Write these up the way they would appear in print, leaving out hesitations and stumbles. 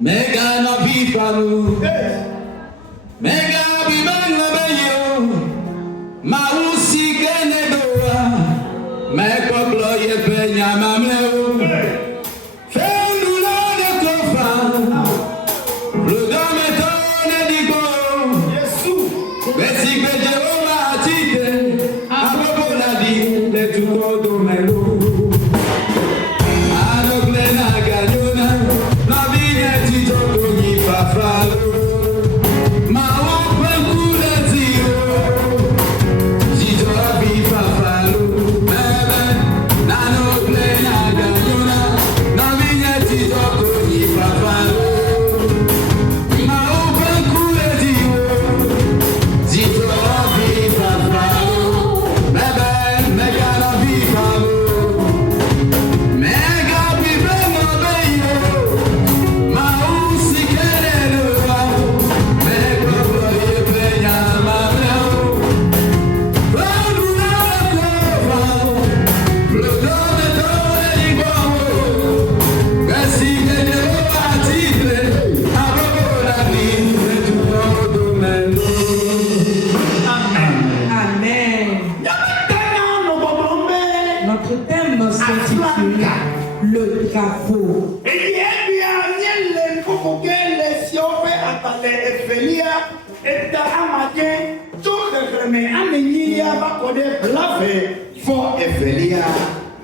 Mega no bifalu. Mega bibanga bayo. Mausi kenedoa. Meko gloye penya mamleo. Fendula de kofa. Lugame tone digo. Besi beje oma atite. Abobola di le tuko do melo.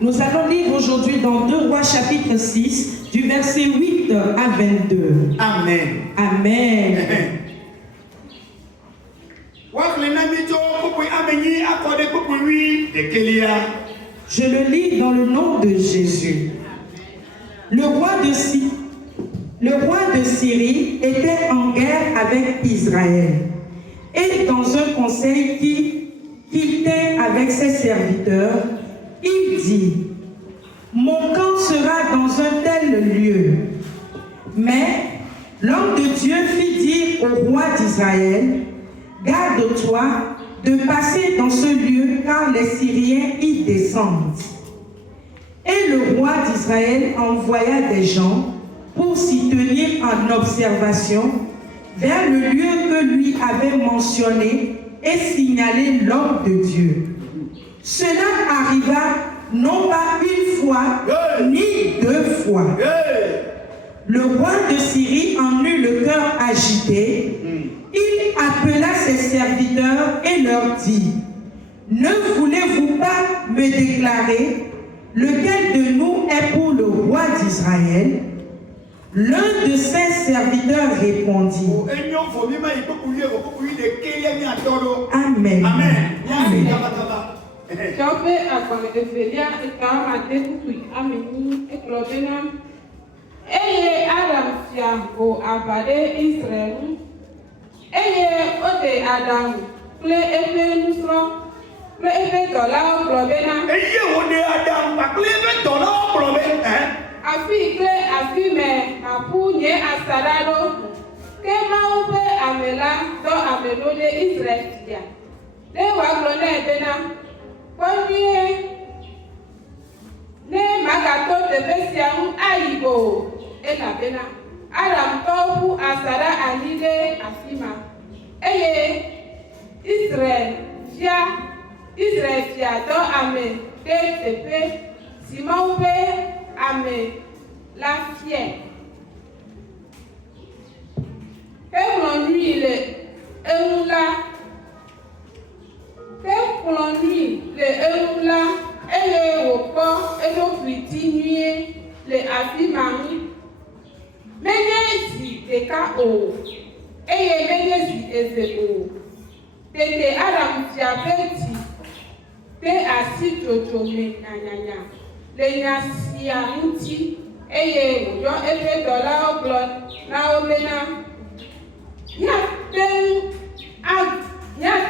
Nous allons lire aujourd'hui dans 2 Rois chapitre 6 du verset 8 à 22. Amen. Amen. Je le lis dans le nom de Jésus. Le roi de Syrie était en guerre avec Israël. Et dans un conseil qu'il tint avec ses serviteurs, il dit: mon camp sera dans un tel lieu. Mais l'homme de Dieu fit dire au roi d'Israël: garde-toi de passer dans ce lieu, car les Syriens y descendent. Et le roi d'Israël envoya des gens pour s'y tenir en observation vers le lieu que lui avait mentionné et signalé l'homme de Dieu. Cela arriva non pas une fois, ni 2 fois. Le roi de Syrie en eut le cœur agité. Il appela ses serviteurs et leur dit: ne voulez-vous pas me déclarer lequel de nous est pour le roi d'Israël? L'un de ses serviteurs répondit: Amen. Israël fia do ame de teƒe si Mawu ƒe ame la fia. Kekplɔ nui le eŋu la, eye wòkpɔ eɖokui dzi nyuie le afi ma ŋu. Menye zi ɖeka o, eye menye zi eve o. Tete Adam fia ƒe dzi de asi dzodzo me nyanyanya le nya sia ŋuti, eye wòyɔ eƒe dɔlawo gblɔ na wo bena míate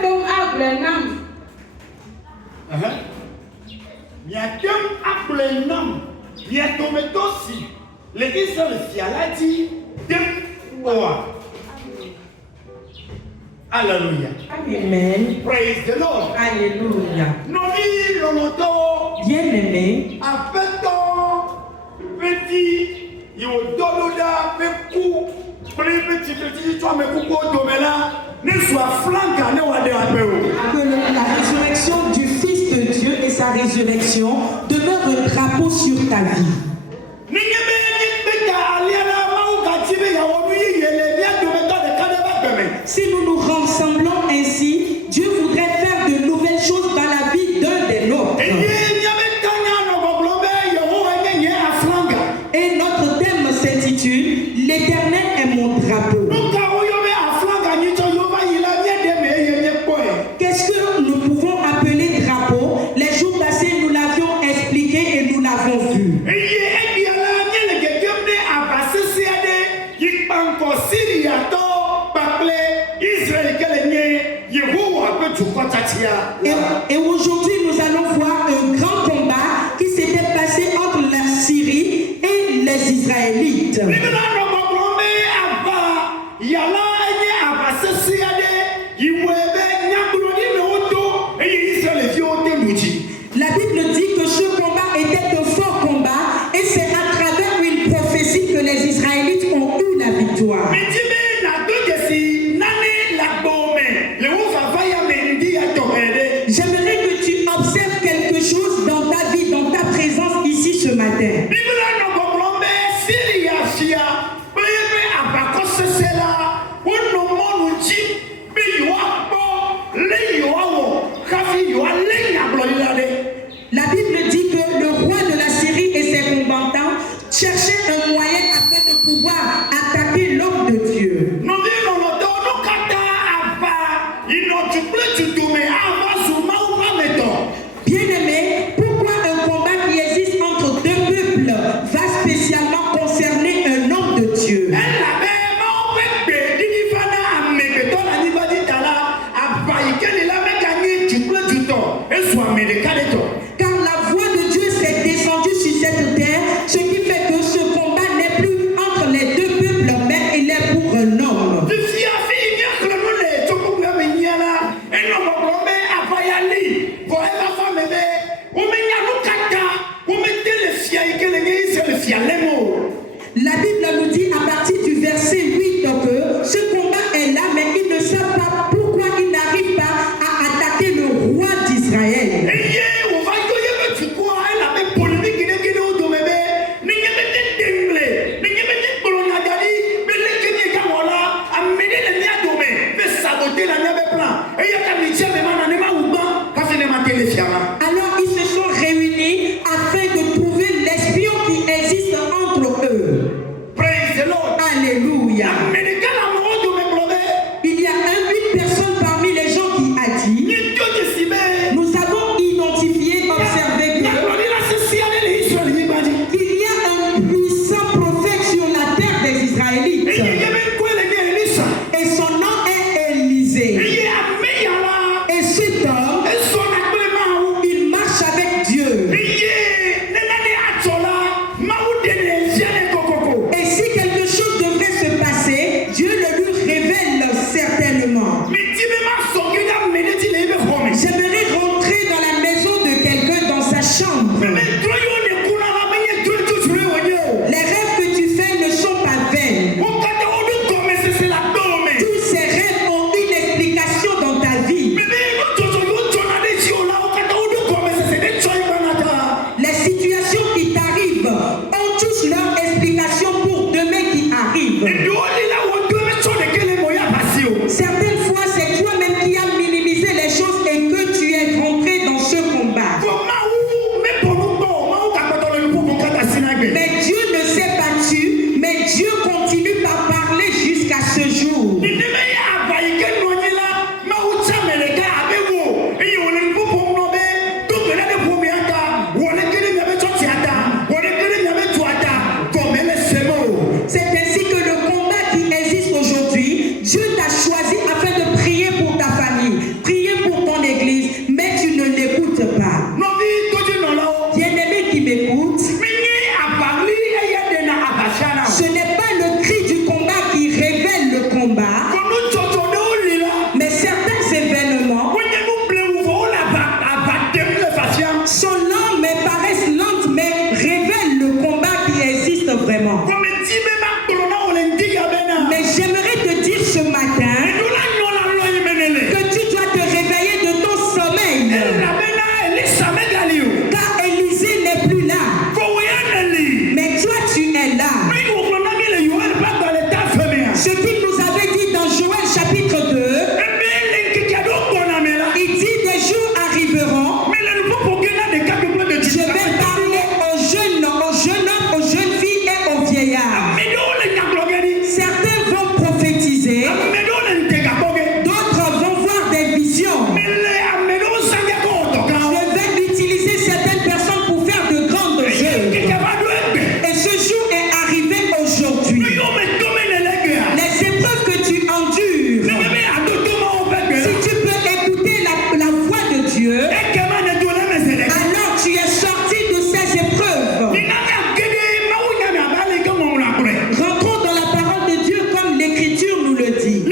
ŋu agblɔ nam. Míate ŋu agblɔ nam, mia dometɔ si le Israel fia la dzi dem oa. Hallelujah. Amen. Praise the Lord. Alléluia. Nomi loloto. Bien-aimé. Apeto petit, il doloda peku la résurrection du Fils de Dieu et sa résurrection demeure un drapeau sur ta vie. Si nous nous rassemblons ainsi, Dieu voudrait faire de nouvelles choses dans la vie d'un des nôtres. Et notre thème s'intitule « L'Éternel est mon drapeau ». Qu'est-ce que nous pouvons appeler drapeau? Les jours passés, nous l'avions expliqué et nous l'avons vu. Et aujourd'hui, nous allons voir un grand combat qui s'était passé entre la Syrie et les Israélites. La Bible dit que ce combat était un fort combat et c'est à travers une prophétie que les Israélites ont eu la victoire. J'aimerais que tu observes quelque chose dans ta vie, dans ta présence ici ce matin. La Bible dit que le roi de la Syrie et ses combattants cherchaient un moyen afin de pouvoir attaquer l'homme de Dieu. Bien-aimé, pourquoi un combat qui existe entre deux peuples va spécialement concerner un homme de Dieu? Car la voix de Dieu s'est descendue sur cette terre, ce qui fait que ce combat n'est plus entre les deux peuples, mais il est pour un homme. La Bible nous dit à partir du verset 8 que ce combat est là, mais ils ne savent pas pourquoi ils n'arrivent pas à attaquer le roi d'Israël. Alors ils se sont réunis afin de trouver l'espion qui existe entre eux. Alléluia. Il y a une personne parmi les gens qui a dit, nous avons identifié, observé qu'il y a un puissant prophète sur la terre des Israélites. Et son nom est Élisée. Et cet homme, il marche avec Dieu. Et si quelque chose devrait se passer, ce matin que tu dois te réveiller de ton sommeil. Car Élisée n'est plus là. Mais toi, tu es là. Ce qu'il nous avait dit dans Joël chapitre 2, il dit des jours arriveront. Je vais parler aux jeunes hommes, aux jeunes filles et aux vieillards. Certains vont prophétiser, d'autres vont voir des visions. Je vais utiliser certaines personnes pour faire de grandes œuvres. Et ce jour est arrivé aujourd'hui. Les épreuves que tu endures, si tu peux écouter la voix de Dieu, alors tu es sorti de ces épreuves. Rentrons dans la parole de Dieu comme l'Écriture nous le dit.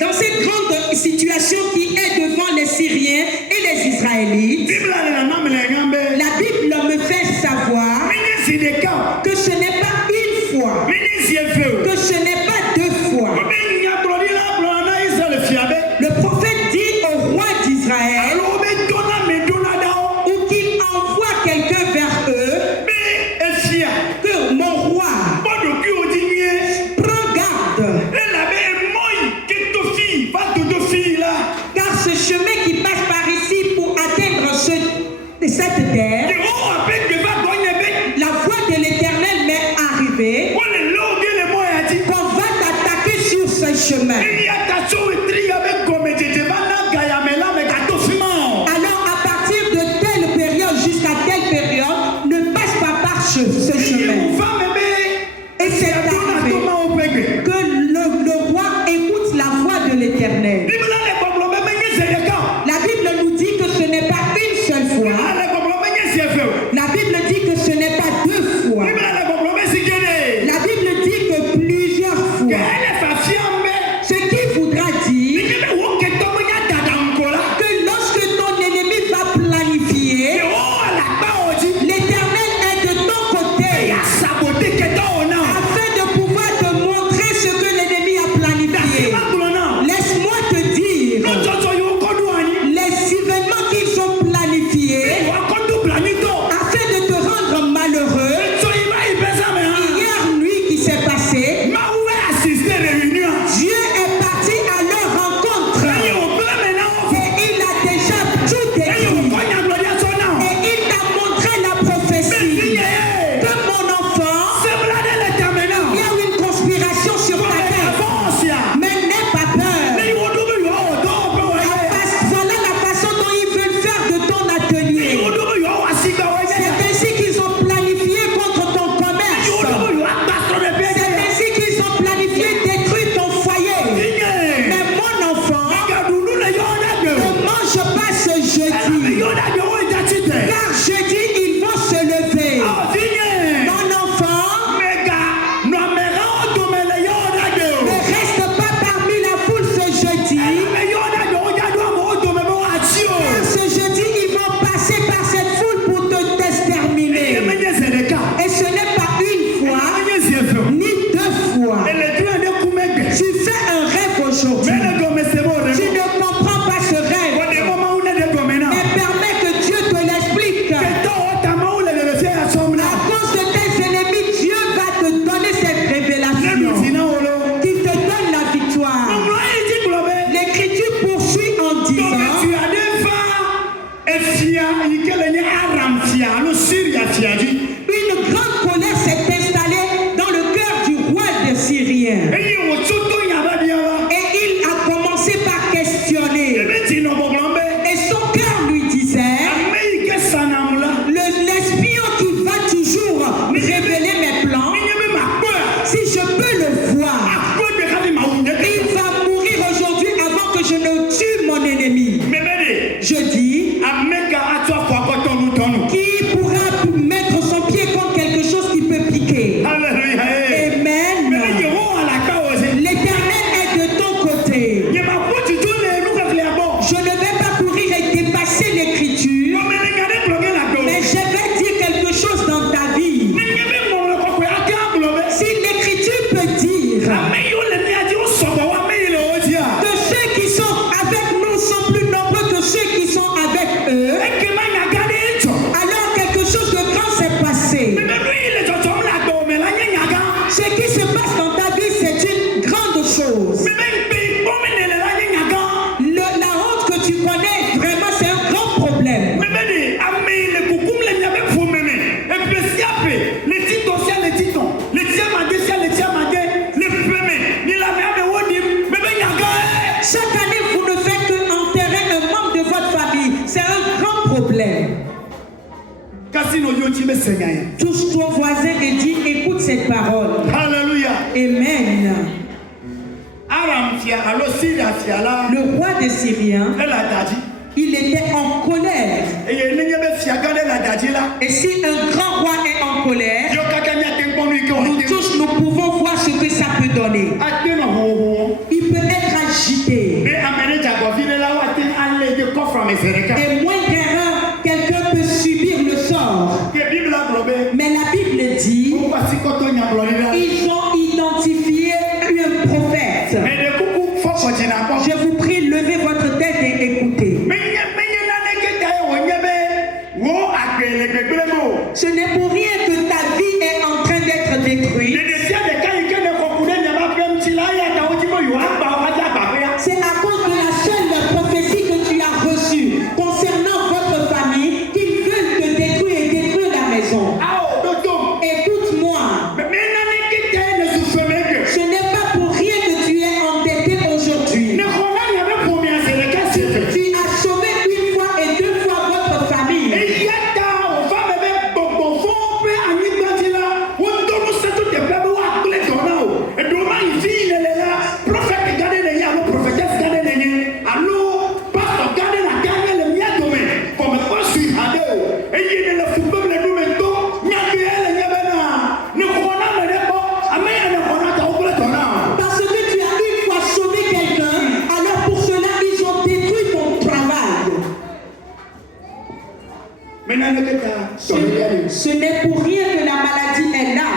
Dans cette grande situation qui est devant les Syriens et les Israélites, la Bible me fait savoir que ce n'est pas une fois, que ce n'est pas deux fois. Le prophète dit au roi d'Israël ou qu'il envoie quelqu'un vers eux que mon roi, prends garde, car ce chemin qui passe par ici pour atteindre cette terre, la voix de l'Éternel m'est arrivée qu'on va t'attaquer sur ce chemin. Alors à partir de telle période jusqu'à telle période, ne passe pas par ce chemin. Et c'est arrivé que le roi écoute la voix de l'Éternel. La Bible nous dit que ce n'est pas une seule fois. La Bible dit que ce n'est pas deux fois. La Bible dit que plusieurs fois. Ce qui voudra dire que lorsque ton ennemi va planifier, l'Éternel est de ton côté. Touche ton voisin et dis, écoute cette parole. Alléluia. Amen. Aram fia alo Syria fia la. Le roi des Syriens, Elle a daddy. il était en colère. Et il n'y a pas fia gade la daddy là. Et si un grand roi est en colère, Yo kakanya tempo lui que nous tous, nous pouvons voir ce que ça peut donner. Atena ho. Il peut être agité. Mais amener jago vile la wa ten alle de coffre mes sereka. Et moins d'erreur, quelqu'un peut subir le sort. Que Bible a globé. Mais la Bible dit, Pourquoi si koto nya glorira. ils ont identifié un prophète. Mais de coucou faut continuer encore. Je vous prie, levez votre tête et écoutez. Ce n'est pour rien que ta vie est en train d'être détruite. C'est à cause de la seule prophétie que tu as reçue concernant votre famille qu'ils veulent te détruire et détruire la maison. Écoute-moi. Ce n'est pas pour rien que tu es endetté aujourd'hui. Tu as sauvé une fois et deux fois votre famille. Parce que tu as une fois sauvé quelqu'un, alors pour cela ils ont détruit ton travail. Ce n'est pour rien que la maladie est là.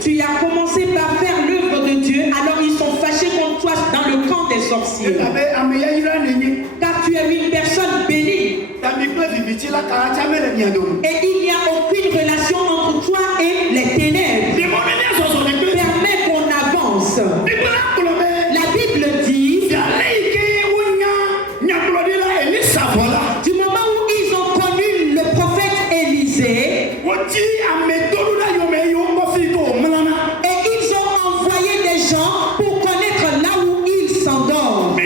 Tu as commencé par faire l'œuvre de Dieu, alors ils sont fâchés contre toi dans le camp des sorciers. Car tu es une personne bénie. Et il n'y a aucune relation entre toi et les ténèbres. Permets qu'on avance. La Bible dit, du moment où ils ont connu le prophète Élisée, et ils ont envoyé des gens pour connaître là où ils s'endorment.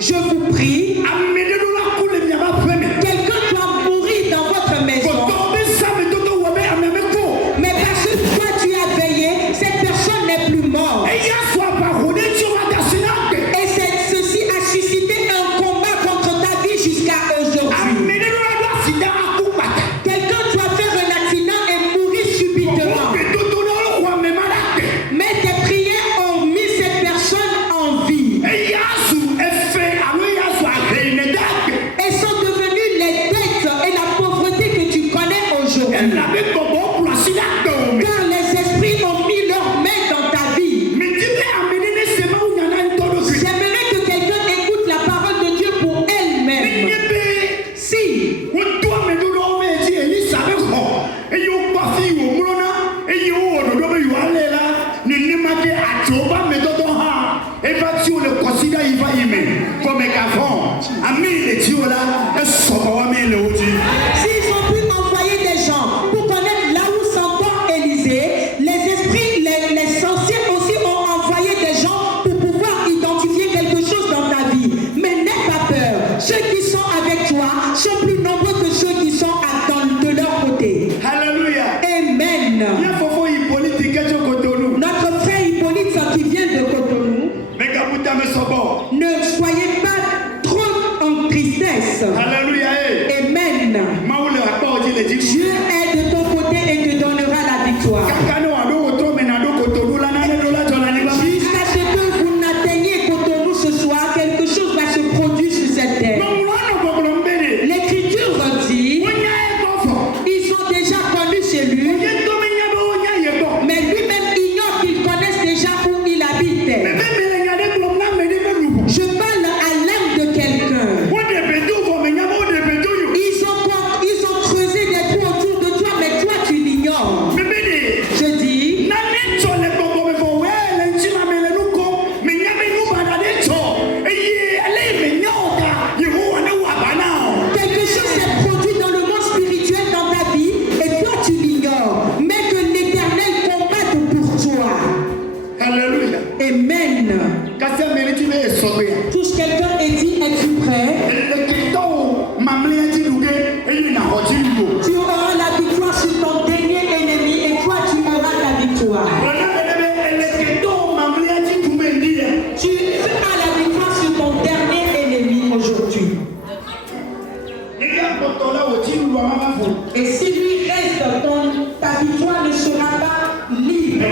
Je vous prie, quelqu'un doit mourir dans votre maison. Mais parce Et si lui reste, ta victoire ne sera pas libre.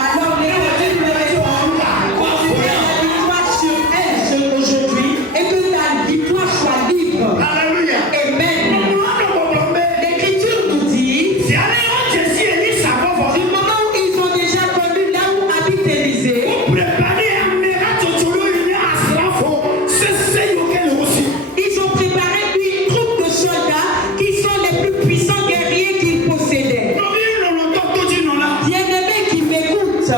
Alors les Écritures me répondent, considère la victoire sur elle aujourd'hui et que ta victoire soit libre. Alléluia. Amen. L'Écriture nous dit, du moment où ils ont déjà connu là où habite Élisée, ils ont préparé une troupe de soldats qui sont les plus puissants guerriers qu'ils possédaient. Bien-aimés qui m'écoutent,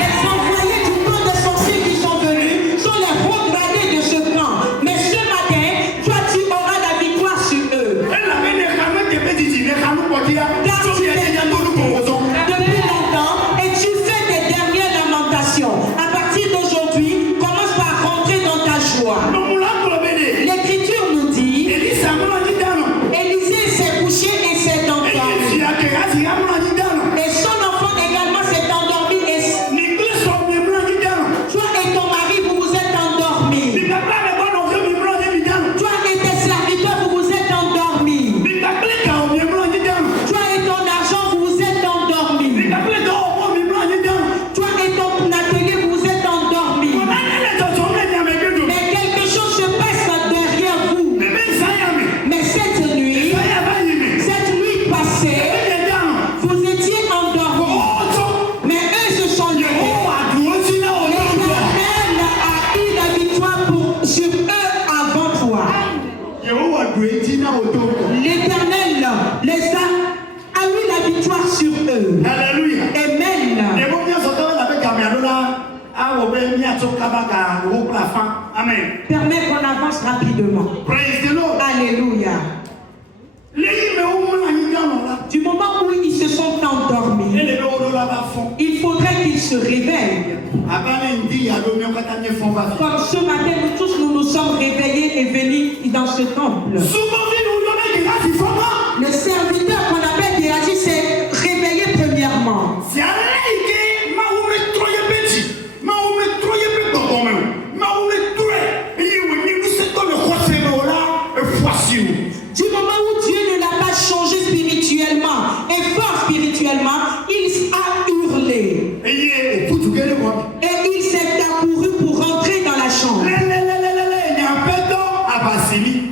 les envoyés du camp de sorciers qui sont venus sont les hauts gradés de ce camp. Mais ce matin, toi tu auras la victoire sur eux. Depuis longtemps, et tu fais tes dernières lamentations. À partir d'aujourd'hui, commence par rentrer dans ta joie. L'Écriture nous dit, Élisée s'est couché et s'est endormi. Et son enfant également s'est endormi. Et toi et ton mari, vous vous êtes endormis. Toi et tes serviteurs, vous vous êtes endormis. Toi et ton argent, vous vous êtes endormis. Toi et ton atelier, vous vous êtes endormis. Mais quelque chose se passe derrière vous. Mais cette nuit passée, vous étiez endormis. Mais eux se sont levés. L'Éternel a eu la victoire sur eux avant toi. L'Éternel a eu la victoire sur eux. Alléluia. Amen. Amen. Permets qu'on avance rapidement. Praise the Lord. Alléluia. Du moment où ils se sont endormis, il faudrait qu'ils se réveillent. Comme ce matin, nous tous, nous nous sommes réveillés et venus dans ce temple. Le serviteur qu'on appelle Géasi s'est réveillé premièrement. Du moment où Dieu ne l'a pas changé spirituellement et fort spirituellement, il a hurlé. Et il s'est accouru pour rentrer dans la chambre.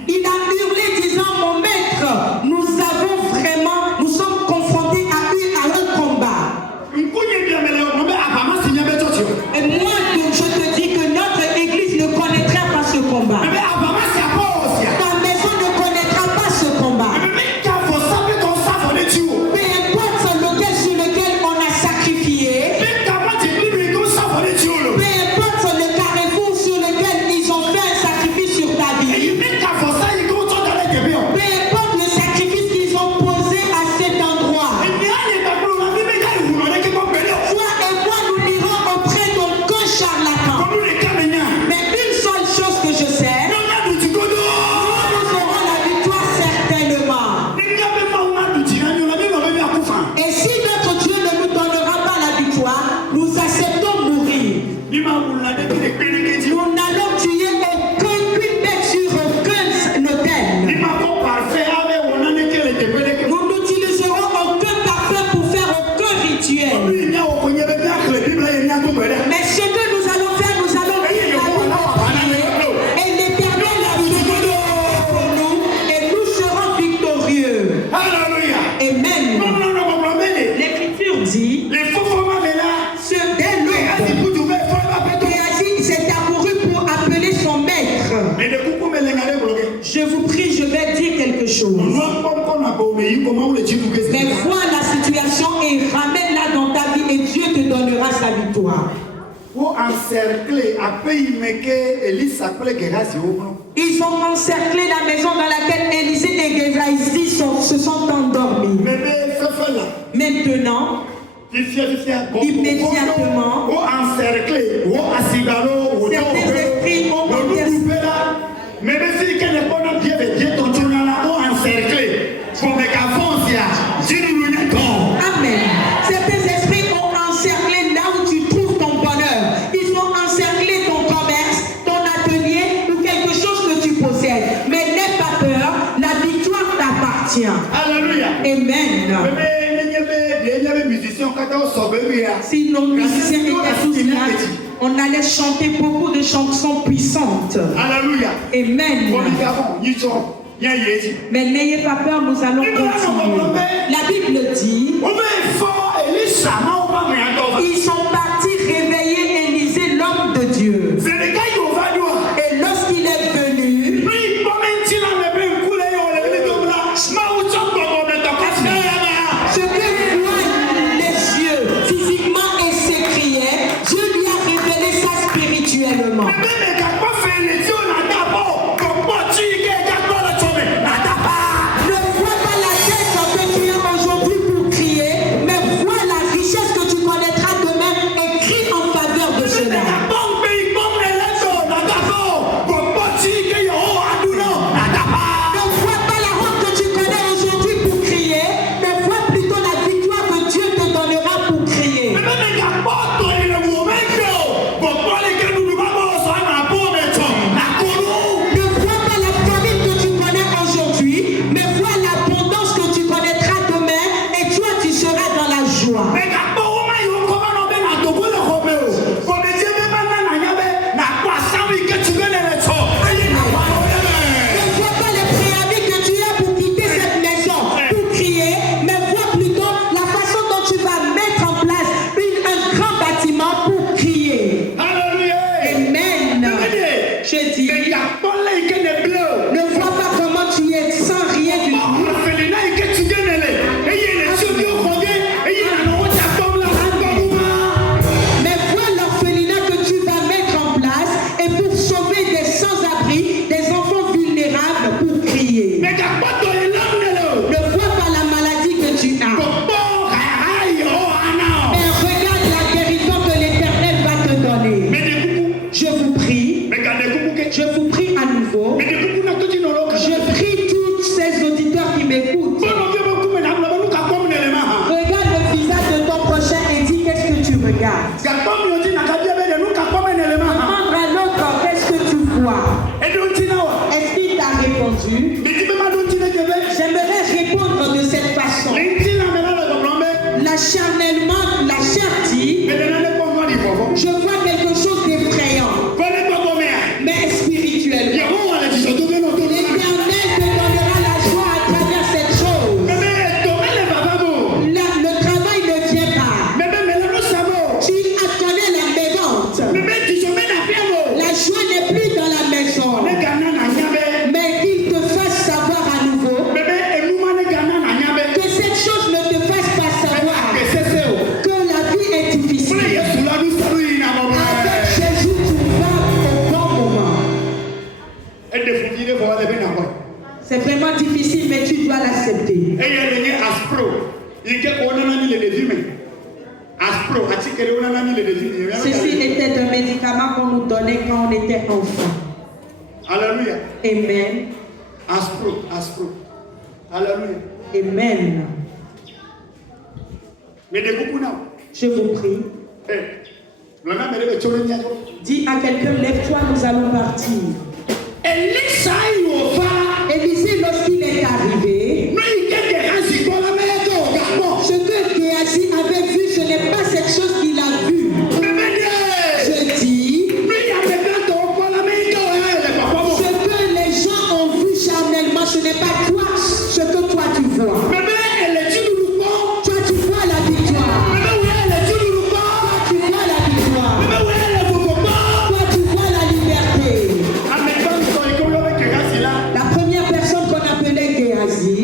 Il a hurlé disant, mon maître, nous sommes confrontés à un combat. Et moi, je te dis que notre église ne connaîtra pas ce combat. Ta maison ne connaîtra pas ce combat. Peu importe lequel sur lequel on a sacrifié. Peu importe le carrefour sur lequel ils ont fait un sacrifice sur ta vie. Peu importe le sacrifice qu'ils ont posé à cet endroit. Toi et moi, nous n'irons auprès d'aucun charlatan. Mais une seule chose que je sais, nous aurons la victoire certainement. Et si notre Dieu ne nous donnera pas la victoire, nous acceptons mourir. Nous n'allons tuer aucune bête sur aucun autel. Nous n'utiliserons aucun parfum pour faire aucun rituel. Mais ce que nous allons faire, nous allons vivre la vie et l'Éternel a victoire pour nous et nous serons victorieux. Amen. L'Écriture dit, dès l'aube, Géasi s'est accouru pour appeler son maître. Je vous prie, je vais dire quelque chose. Mais vois la situation et ramène-la dans ta vie et Dieu te donnera sa victoire. Ils ont encerclé la maison dans laquelle Élisée et Géasi se sont endormis. Maintenant, immédiatement, certains esprits ont Amen. Certains esprits ont Si nos musiciens étaient tous là, on allait chanter beaucoup de chansons puissantes. Alléluia. Amen. Mais n'ayez pas peur, nous allons continuer. La Bible dit, ils sont partis réveiller Élisée, l'homme de Dieu. Et lorsqu'il est venu, ce que voient les yeux physiquement et s'écriait, Dieu lui a révélé ça spirituellement. Ne vois pas la tête que tu as aujourd'hui pour crier, mais vois la richesse que tu connaîtras demain et crie en faveur de cela. Ne vois pas la honte que tu connais aujourd'hui pour crier, mais vois plutôt la victoire que Dieu te donnera pour crier. Ne vois pas la famine que tu connais aujourd'hui, mais vois l'abondance que tu connaîtras demain et toi tu seras dans la joie. Ne vois pas les préavis que tu as pour quitter cette maison, pour crier, mais vois plutôt la façon dont tu vas mettre en place un grand bâtiment pour crier. Amen. Je dis, ne vois pas comment tu es sans rien du tout. Mais vois l'orphelinat que tu vas mettre en place et pour sauver des sans-abri, des enfants vulnérables pour crier. Ne vois pas la maladie que tu as. Mais regarde la guérison que l'Éternel va te donner. Je vous prie à nouveau. Je prie tous ces auditeurs qui m'écoutent. Regarde le visage de ton prochain et dis qu'est-ce que tu regardes. Demande à l'autre qu'est-ce que tu vois. Est-ce qu'il t'a répondu? J'aimerais répondre de cette façon. Charnellement, la chair dit, je vois quelque chose d'effrayant, mais spirituel. L'Éternel te donnera la joie à travers cette chose. Le travail ne vient pas. Tu connais la maison. La joie n'est plus dans la maison. Mais qu'il te fasse savoir à nouveau que cette chose ne te fasse pas savoir que la vie est difficile. Avec Jésus, tu vas au bon moment. C'est vraiment difficile, mais tu dois l'accepter. Ceci était un médicament qu'on nous donnait quand on était enfant. Alléluia. Amen. Aspro. Alléluia. Amen. Je vous prie. Dis à quelqu'un, lève-toi, nous allons partir. Élisée, lorsqu'il est arrivé, ce que Géasi avait vu, ce n'est pas cette chose qu'il a vue. Je dis, ce que les gens ont vu charnellement, ce n'est pas toi, ce que toi tu vois. Toi tu vois la victoire. Toi tu vois la victoire. Toi tu vois la liberté. La première personne qu'on appelait Géasi,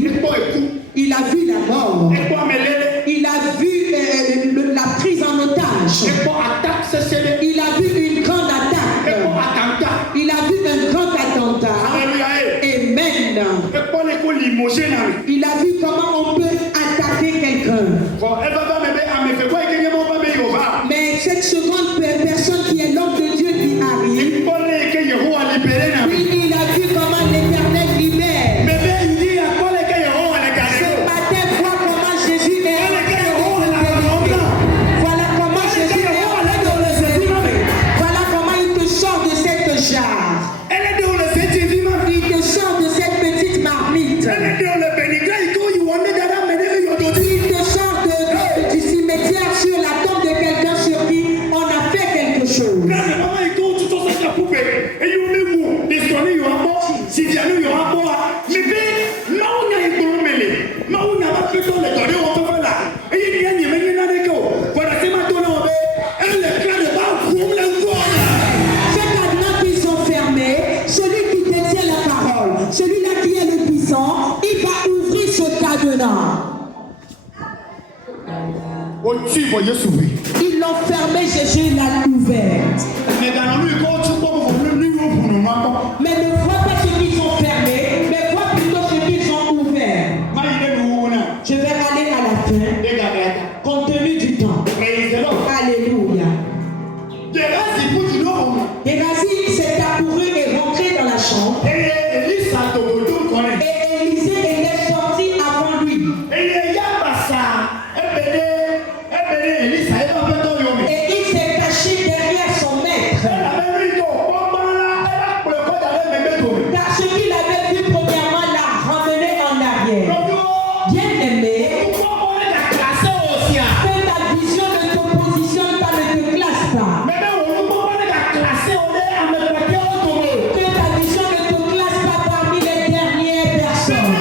il a vu la mort. Il a vu la prise en otage. Il a vu une grande attaque. Il a vu un grand attentat. Amen. Il a vu comment on peut attaquer quelqu'un. Mais cette seconde personne qui est l'homme de Dieu qui arrive, il a vu comment l'Éternel libère. Ce matin, vois comment Jésus est en train de te délivrer. Voilà comment Jésus est en train de te délivrer. Voilà comment il te sort de cette jarre. Il te sort de cette petite marmite. Il te sort du cimetière. for you to be. Ils l'ont fermé, Jésus l'a ouvert. Mais dans nous, il faut que tu Mais ne vois pas ceux qui sont fermés, mais vois plutôt ceux qui sont ouverts. Je vais aller à la fin, compte tenu du temps. Alléluia. Géhazi s'est accouru et rentré dans la chambre. Et Élisée était sorti avant lui. Et il s'est caché derrière son maître. Car ce qu'il avait vu premièrement l'a ramené en arrière. Bien-aimé, que ta vision ne te positionne pas, ne te classe pas. Que ta vision ne te classe pas parmi les dernières personnes.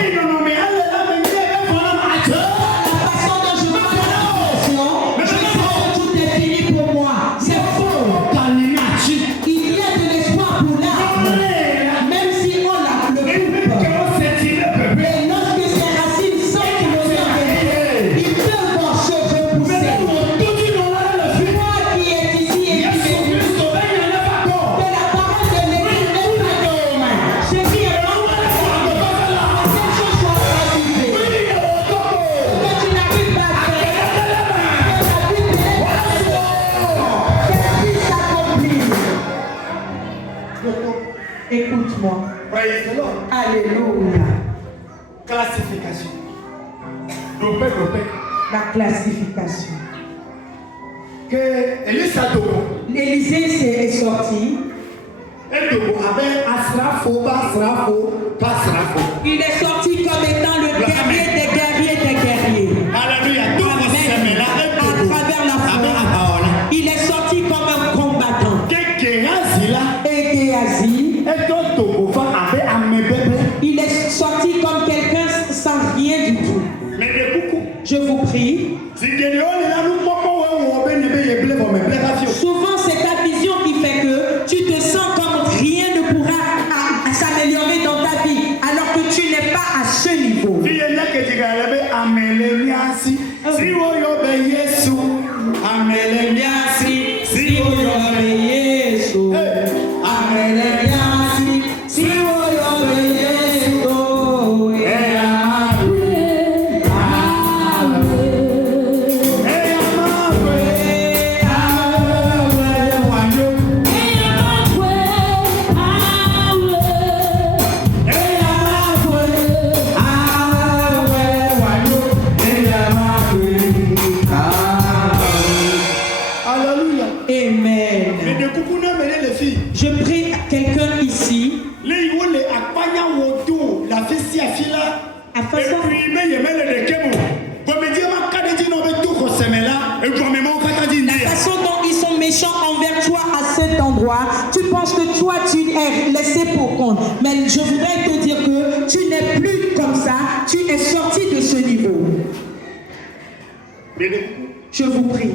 La façon dont je parle à la nation, je sais que tout est fini pour moi. C'est faux. Il y a de l'espoir pour l'arbre, même si on la le coupe. Et lorsque ses racines sortent le vent, ils peuvent en se repousser. Toi qui es ici et qui es que la parole de l'Éternel t'accorde. Ce qui est bon, cette chose soit arrivée. Que tu n'arrives pas à faire, que ta vie puisse s'accomplir. Écoute-moi. Praise the Lord. Alléluia. Classification. La classification. Que Elisa Dogo. L'Élysée est sorti. Il est sorti comme étant le guerrier des guerriers des guerriers. Alléluia. À travers la foi. Il est sorti comme un combattant. Et Géhazi, il est sorti comme quelqu'un sans rien du tout. Je vous prie. Souvent, c'est ta vision qui fait que tu te sens comme rien ne pourra s'améliorer dans ta vie, alors que tu n'es pas à ce niveau. Amen. Je prie à quelqu'un ici. La façon dont ils sont méchants envers toi à cet endroit, tu penses que toi tu es laissé pour compte. Mais je voudrais te dire que tu n'es plus comme ça, tu es sorti de ce niveau. Je vous prie,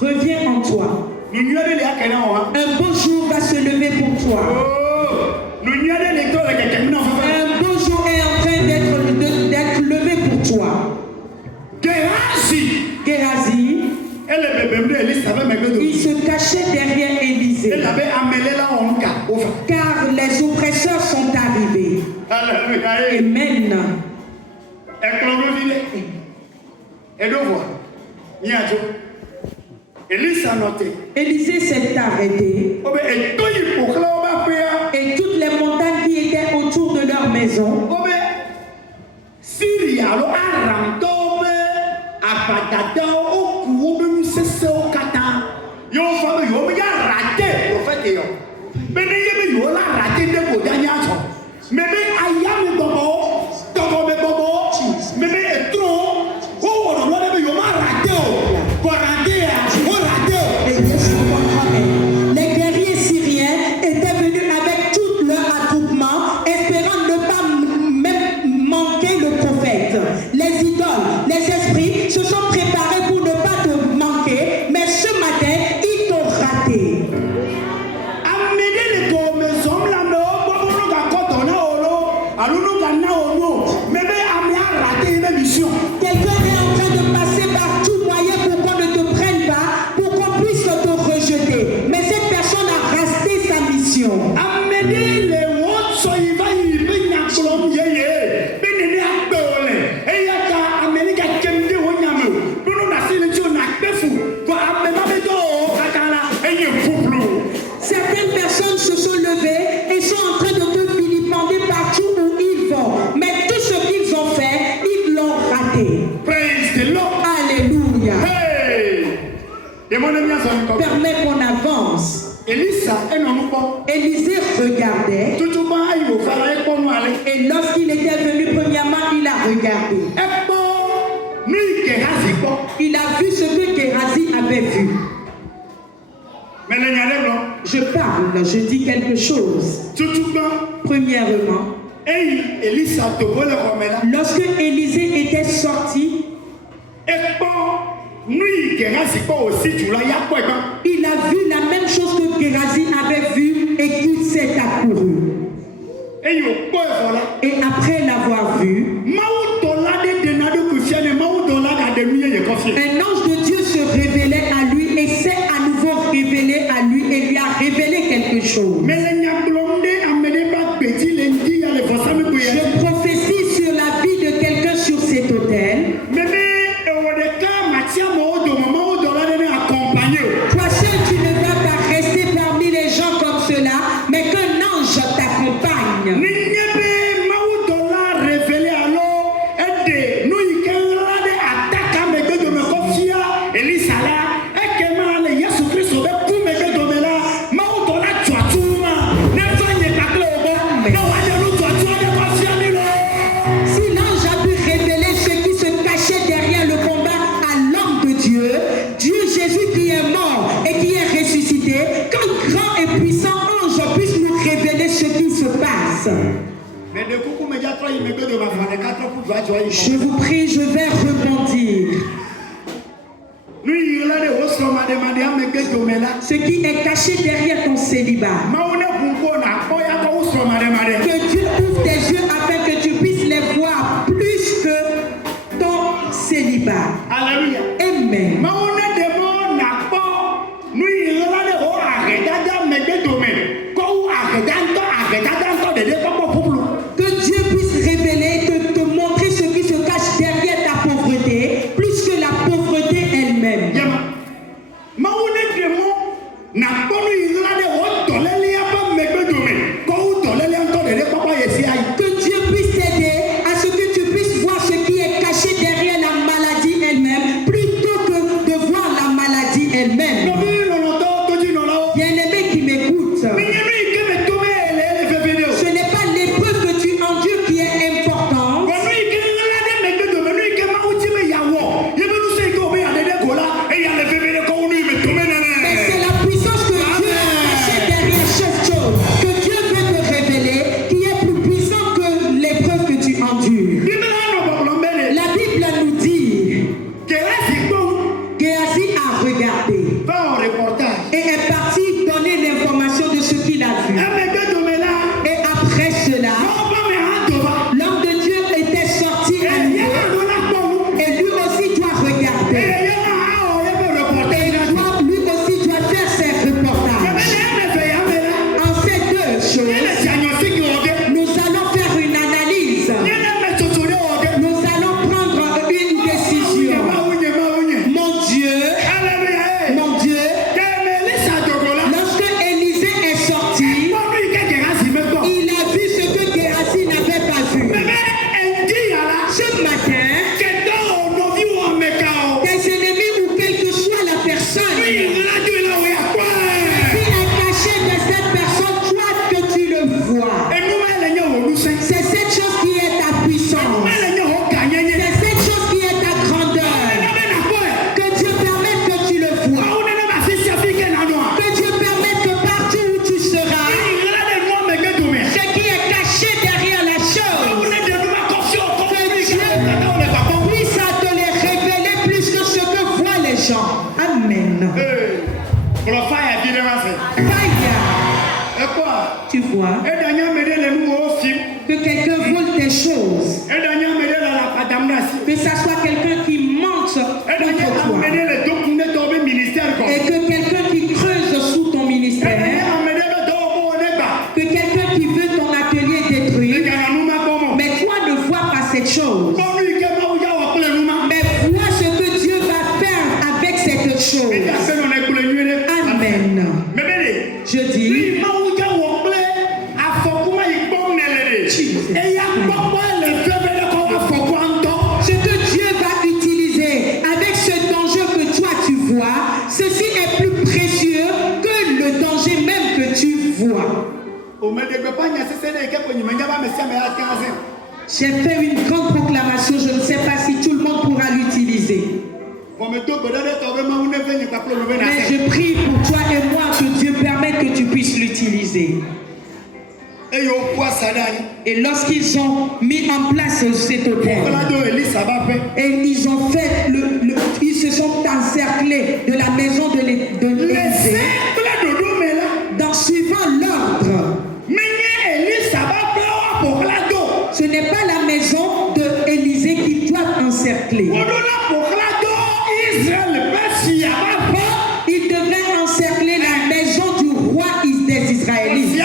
reviens en toi. Un beau jour va se lever pour toi. Un beau jour est en train d'être levé pour toi. Géhazi, il se cachait derrière Élisée. Car les oppresseurs sont arrivés. Amen. Élisée s'est arrêté. Et toutes les montagnes qui étaient autour de leur maison les guerriers syriens étaient venus avec tout leur attroupement, espérant ne pas même manquer le prophète. Les idoles, les esprits se sont préparés pour ne pas te manquer, mais ce matin, ils t'ont raté. Permets qu'on avance. Élisée regardait. Et lorsqu'il était venu premièrement, il a regardé. Il a vu ce que Géhazi avait vu. Je parle, je dis quelque chose. Premièrement, lorsque Élisée était sorti, il a vu la même chose que Géhazi avait vu et qu'il s'est accouru. Et après l'avoir vu, un ange de Dieu se révélait à lui et s'est à nouveau révélé à lui et lui a révélé quelque chose. Je prophétise sur la vie de quelqu'un sur cet autel. Toi seul, tu ne vas pas rester parmi les gens comme cela, mais qu'un ange t'accompagne. Je vous prie, je vais rebondir. Ce qui est caché derrière ton célibat. Que Dieu ouvre tes yeux afin que tu puisses les voir plus que ton célibat. Alléluia. Amen. Que Dieu puisse révéler, te montrer ce qui se cache derrière ta pauvreté, plus que la pauvreté elle-même. Que Dieu puisse t'aider à ce que tu puisses voir ce qui est caché derrière la maladie elle-même, plutôt que de voir la maladie elle-même. Bien-aimé qui m'écoute, ce n'est pas l'épreuve que tu endures qui est importante. Mais c'est la puissance que Dieu a cachée derrière chaque chose, que Dieu veut te révéler, qui est plus puissant que l'épreuve que tu endures. La Bible nous dit, Géhazi a regardé et est parti donner l'information de ce qu'il a vu. Et après cela, l'homme de Dieu était sorti à nouveau et lui aussi doit regarder. Et lui aussi doit faire ses reportages. En ces deux choses, nous allons faire une analyse. Nous allons prendre une décision. Mon Dieu, lorsque Élisée est sorti, il a vu ce que Géhazi n'avait pas vu. Ce matin, tes ennemis ou quelle que soit la personne qui est cachée de cette personne, toi que tu le vois. C'est cette chose qui est ta puissance. C'est cette chose qui est ta grandeur. Que Dieu permette que tu le vois. Que Dieu permette que partout où tu seras, ce qui est caché derrière la chose, que Dieu puisse te les révéler plus que ce que voient les gens. Amen. Fire, tu vois, que quelqu'un vole tes choses, que ça soit quelqu'un qui mente contre toi, et que quelqu'un qui creuse sous ton ministère, que quelqu'un qui veut ton atelier détruire, mais toi ne vois pas cette chose, mais vois ce que Dieu va faire avec cette chose. Amen. Je dis, ce que Dieu va utiliser avec ce danger que toi tu vois, ceci J'ai fait une grande proclamation, je ne sais pas si tout le monde pourra l'utiliser. Mais je prie pour toi et moi que Dieu permette que tu puisses l'utiliser. Et lorsqu'ils ont mis en place cet hôtel, et ils ont fait ils se sont encerclés de la maison de l'Élysée, dans suivant l'ordre. Ce n'est pas la maison de l'Élysée qui doit encercler. Il devrait encercler la maison du roi des Israélites.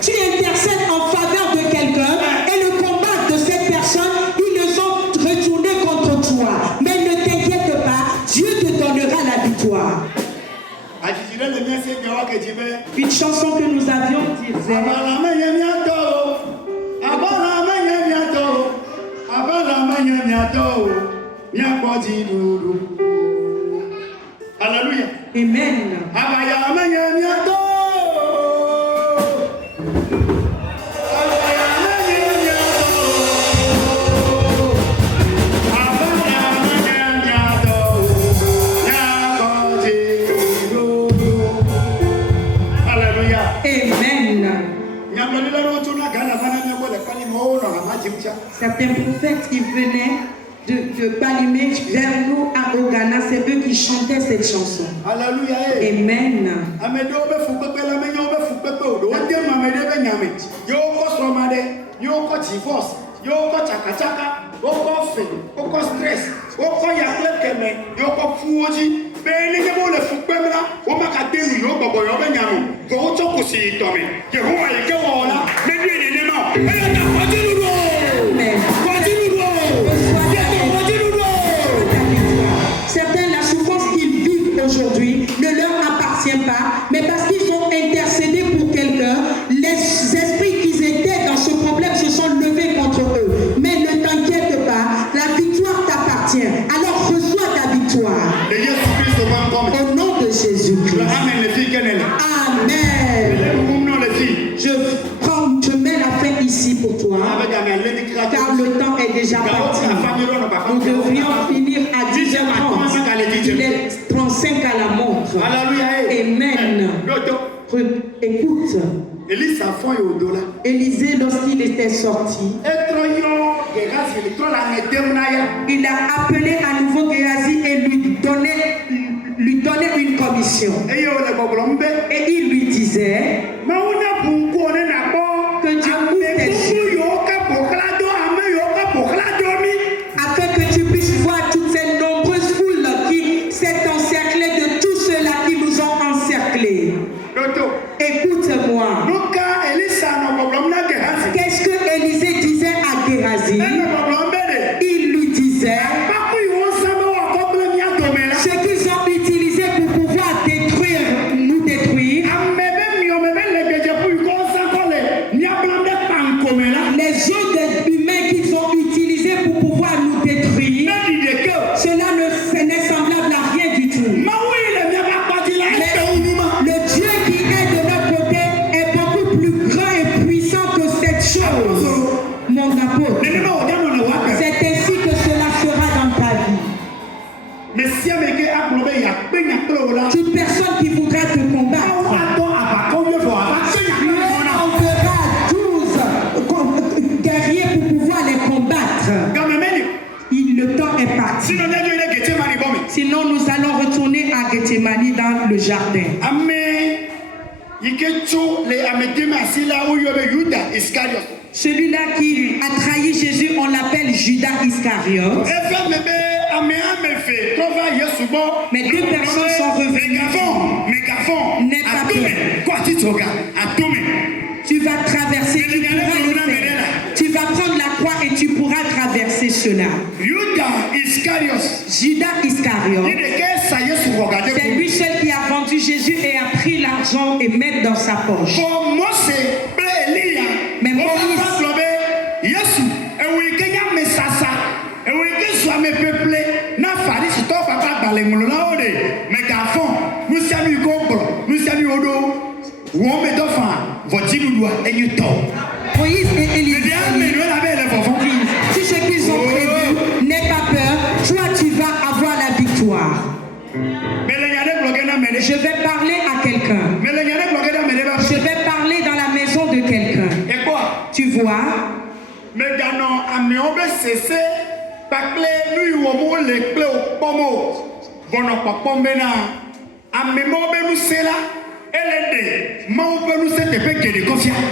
Tu intercèdes en faveur de quelqu'un et le combat de cette personne, ils le ont retourné contre toi. Mais ne t'inquiète pas, Dieu te donnera la victoire. Une chanson que nous avions disait Alléluia. Amen. Certains prophètes qui venaient de Balimé vers nous au Ghana, c'est eux qui chantaient cette chanson. Alléluia. Amen. Certains, la souffrance qu'ils vivent aujourd'hui ne leur appartient pas, mais parce qu'ils ont intercédé pour quelqu'un, les esprits qui étaient dans ce problème se sont levés contre eux. Mais ne t'inquiète pas, la victoire t'appartient. Alors reçois ta victoire. Au nom de Jésus-Christ. Amen. Je mets la fin ici pour toi, car le temps est déjà parti. Nous devrions finir à 10h30. Il est 35 à la montre. Amen. Écoute. Élisée, lorsqu'il était sorti, il a appelé à nouveau Géasi et lui donnait une commission. Et il lui disait que Dieu afin que tu puisses voir toutes ces nombreuses foules qui s'est encerclées de tous ceux-là qui nous ont encerclés. Écoute-moi. Qu'est-ce que Élisée disait à Géasi? Il lui disait ce qu'ils ont utilisé pour pouvoir nous détruire. Les eaux humains qu'ils ont utilisés pour pouvoir nous détruire, cela n'est semblable à rien du tout. Le Dieu qui est de notre côté est beaucoup plus grand et puissant que cette chose. Mon apôtre, c'est ainsi que cela sera dans ta vie. Toute personne qui voudra te combattre, on verra 12 guerriers pour pouvoir les combattre. Le temps est parti. Sinon, nous allons retourner à Gethsemane dans le jardin. Celui-là qui a trahi Jésus, on l'appelle Judas Iscariote. Mais 2 personnes sont revenues. N'aie pas peur. Tu vas traverser, tu pourras le faire. Tu vas prendre la croix et tu pourras traverser cela. Judas Iscariote, c'est lui seul qui a vendu Jésus et a pris l'argent et mis dans sa poche. Mais Moïse, Moïse et Élie, tout ce qu'ils ont prévu, n'aie pas peur, toi tu vas avoir la victoire. Je vais parler à quelqu'un. Je vais parler dans la maison de quelqu'un. Tu vois?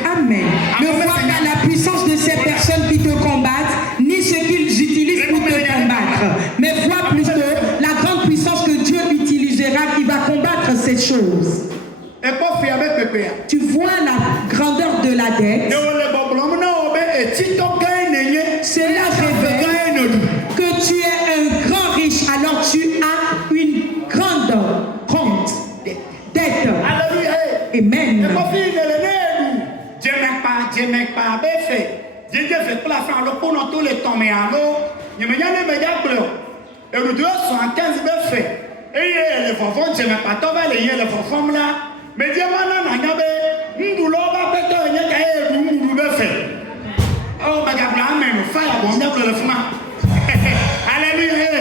Amen. Ne vois pas la puissance de ces personnes qui te combattent, ni ce qu'ils utilisent pour te combattre. Mais vois plutôt la grande puissance que Dieu utilisera qui va combattre ces choses. Tu vois la grandeur de la dette. Cela révèle que tu es un grand riche, alors tu as une grande dette. Amen.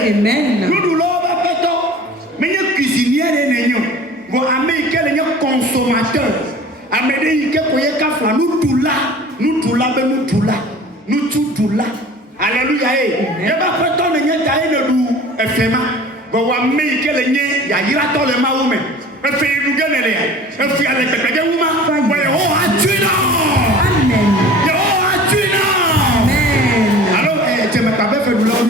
Amen. Consommateur. Alléluia.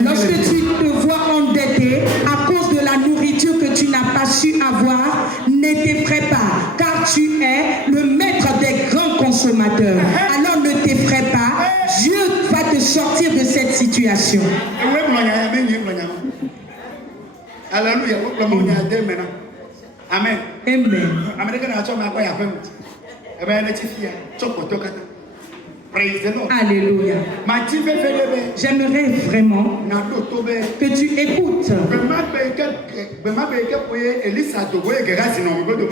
Lorsque tu te vois endetté à cause de la nourriture que tu n'as pas su avoir, ne t'effraie pas, car tu es le maître des grands consommateurs. Alors ne t'effraie pas, Dieu va te sortir de cette situation. Alléluia. Amen. Amen. Alléluia. J'aimerais vraiment que tu écoutes.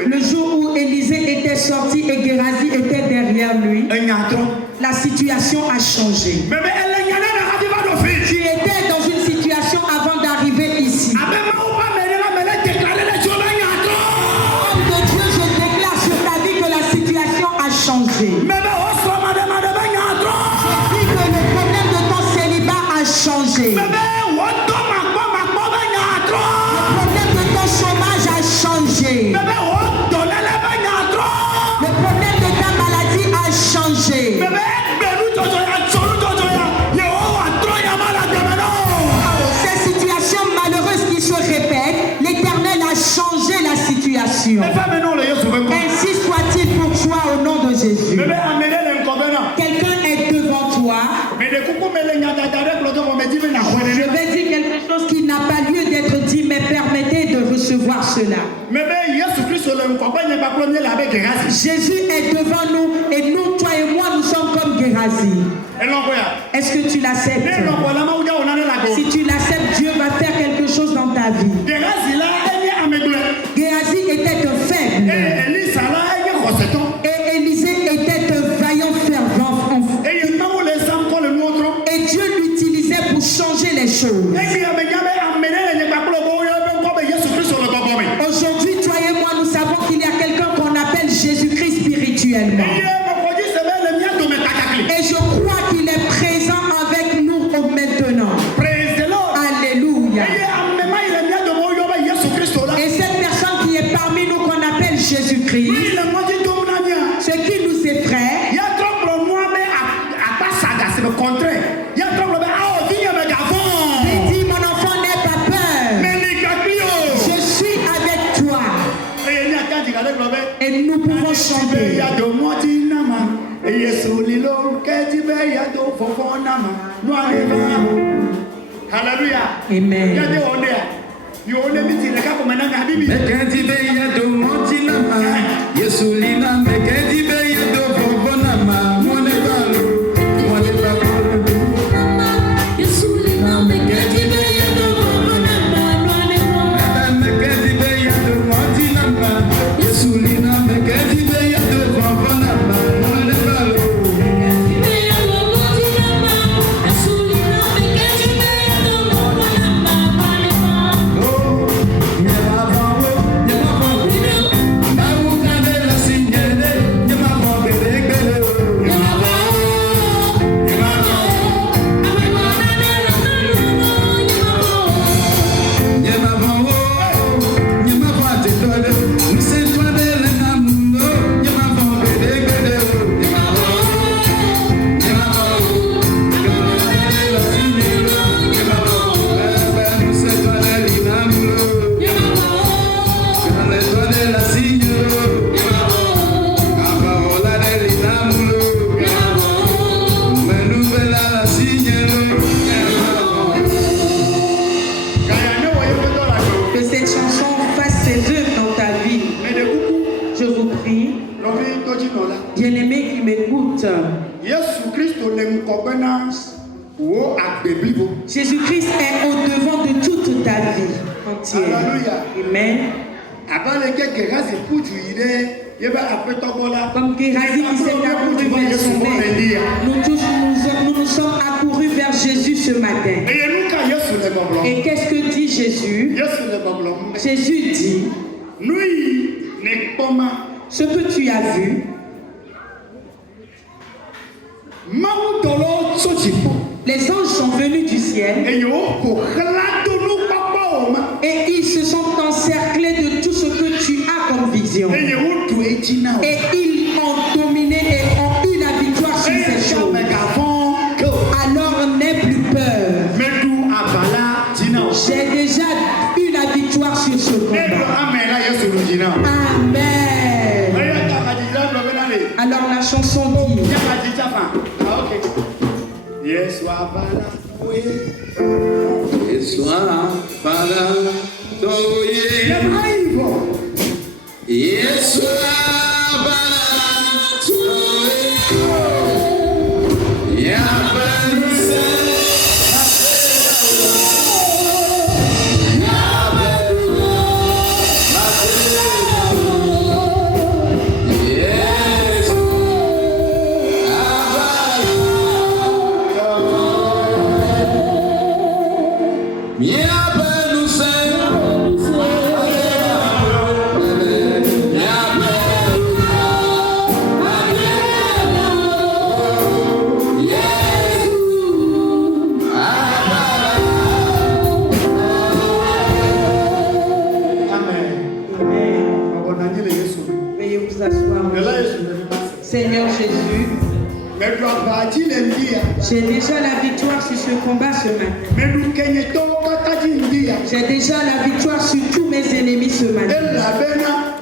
Le jour où Élisée était sorti et Gérazi était derrière lui, la situation a changé. Tu étais dans une situation avant d'arriver ici. Homme de Dieu, je déclare sur ta vie que la situation a changé. Changé. Le problème de ton chômage a changé. Le problème de ta maladie a changé. Ces situations malheureuses qui se répètent, l'Éternel a changé la situation. Ainsi soit-il pour toi au nom de Jésus. Quelqu'un est devant toi. Je vais dire quelque chose qui n'a pas lieu d'être dit, mais permettez de recevoir cela. Jésus est devant nous et nous, toi et moi, nous sommes comme Gérazi. Est-ce que tu l'acceptes? Si tu l'acceptes, Dieu va faire quelque chose dans ta vie. Gérazi était un faible. Et Élisée était un vaillant fervent. Et Dieu l'utilisait pour changer les choses. Aujourd'hui, toi et moi, nous savons qu'il y a quelqu'un qu'on appelle Jésus-Christ spirituellement. Et je crois qu'il est présent avec nous maintenant. Alléluia. Et cette personne qui est parmi nous qu'on appelle Jésus-Christ, ce qui nous effraie, c'est le contraire. Il y a trop de mon enfant n'est pas peur. Mais nous pouvons chanter. Alléluia. Amen. Mekedi be yado montinama, Yesulina mekedi be yado fofona mone balo, mone balo. Yesulina mekedi be yado fofona mone balo. Mekedi be yado montinama, Yesulina mekedi be yado fofona mone balo. Bien-aimé qui m'écoute, Jésus-Christ est au-devant de toute ta vie entière. Amen. Comme Gérasie qui s'est accouru vers son maître, nous tous nous sommes accourus vers Jésus ce matin. Et qu'est-ce que dit Jésus? Jésus dit, ce que tu as vu, les anges sont venus du ciel et ils se sont encerclés de tout ce que tu as comme vision. Et ils ont dominé et ont eu la victoire sur ces choses. Alors n'aie plus peur. J'ai déjà eu la victoire sur ce combat. Amen. Alors la chanson dit, Yeswa para toye, Yeswa para toye, Yabanse. Seigneur Jésus, j'ai déjà la victoire sur ce combat ce matin. J'ai déjà la victoire sur tous mes ennemis ce matin.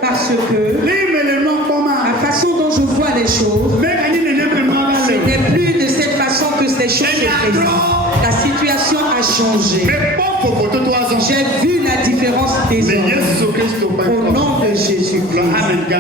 Parce que la façon dont je vois les choses, ce n'est plus de cette façon que ces choses se présentent. La situation a changé. J'ai vu la différence des hommes. Au nom de Jésus-Christ.